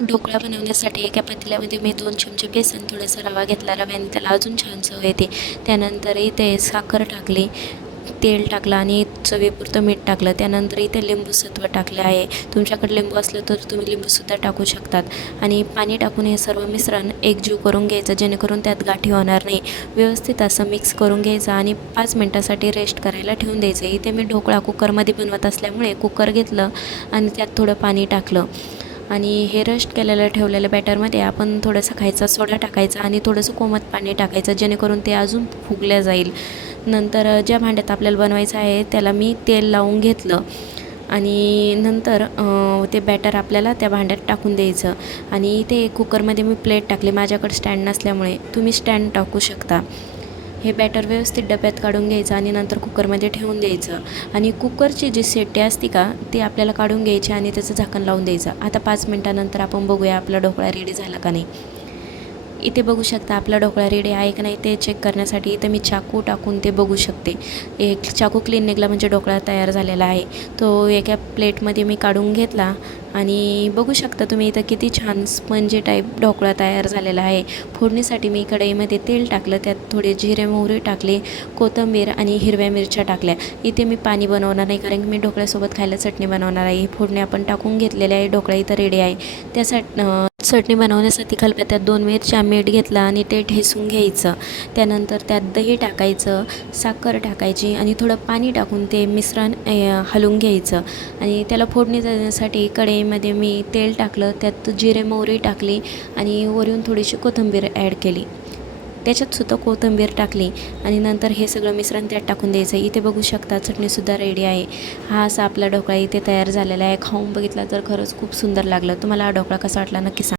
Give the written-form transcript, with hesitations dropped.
ढोकळा बनवण्यासाठी एका पातेल्यामध्ये मी 2 चमचे बेसन, थोडासा रवा घेतला. रव्याने त्याला अजून छान चव येते. त्यानंतर इथे साखर टाकली, तेल टाकलं आणि चवीपुरतं मीठ टाकलं. त्यानंतर इथे लिंबूसत्व टाकले आहे. तुमच्याकडे लिंबू असलं तर तुम्ही लिंबूसुद्धा टाकू शकतात. आणि पाणी टाकून हे सर्व मिश्रण एकजीव करून घ्यायचं, जेणेकरून त्यात गाठी होणार नाही. व्यवस्थित असं मिक्स करून घ्यायचं आणि 5 मिनटासाठी रेस्ट करायला ठेवून द्यायचं. इथे मी ढोकळा कुकरमध्ये बनवत असल्यामुळे कुकर घेतलं आणि त्यात थोडं पाणी टाकलं. आणि हे रस्ट केलेलं ठेवलेल्या बॅटरमध्ये आपण थोडंसं खायचा सोडा टाकायचा आणि थोडंसं कोमट पाणी टाकायचं, जेणेकरून ते अजून फुगल्या जाईल. नंतर ज्या भांड्यात आपल्याला बनवायचं आहे त्याला मी तेल लावून घेतलं आणि नंतर ते बॅटर आपल्याला त्या भांड्यात टाकून द्यायचं. आणि ते कुकरमध्ये मी प्लेट टाकली. माझ्याकडे स्टँड नसल्यामुळे तुम्ही स्टँड टाकू शकता. हे बॅटर व्यवस्थित डब्यात काढून घ्यायचं आणि नंतर कुकरमध्ये ठेवून द्यायचं. आणि कुकरची जी शेट्टी असते का ती आपल्याला काढून घ्यायची आणि त्याचं झाकण लावून द्यायचं. आता 5 मिनटानंतर आपण बघूया आपला ढोकळा रेडी झाला का नाही. इथे बघू शकता आपला ढोकळा रेडी आहे का नाही ते चेक करण्यासाठी इथं मी चाकू टाकून ते बघू शकते. एक चाकू क्लीन निघाला म्हणजे ढोकळा तयार झालेला आहे. तो एका प्लेटमध्ये मी काढून घेतला आणि बघू शकता तुम्ही इथं किती छान स्पंजी टाईप ढोकळा तयार झालेला आहे. फोडणीसाठी मी कढईमध्ये तेल टाकलं, त्यात थोडे जिरे मोहरी टाकले, कोथिंबीर आणि हिरव्या मिरच्या टाकल्या. इथे मी पाणी बनवणार नाही कारण की मी ढोकळ्यासोबत खायला चटणी बनवणार आहे. ही फोडणी आपण टाकून घेतलेली आहे. ढोकळा इथं रेडी आहे. त्यासाठी चटणी बनवण्यासाठी खलबत्त्यात 2 मिरच्या, मीठ घेतलं आणि ते ठेचून घ्यायचं. त्यानंतर त्यात दही टाकायचं, साखर टाकायची आणि थोडं पाणी टाकून ते मिश्रण हलवून घ्यायचं. आणि त्याला फोडणी देण्यासाठी कढईमध्ये मी तेल टाकलं, त्यात जिरे मोहरी टाकली आणि वरून थोडीशी कोथिंबीर ॲड केली. त्याच्यातसुद्धा कोथिंबीर टाकली आणि नंतर हे सगळं मिश्रण त्यात टाकून द्यायचं. इथे बघू शकता चटणीसुद्धा रेडी आहे. हा असा आपला ढोकळा इथे तयार झालेला आहे. खाऊन बघितला तर खरंच खूप सुंदर लागलं. तुम्हाला हा ढोकळा कसा वाटला नक्की सांगा.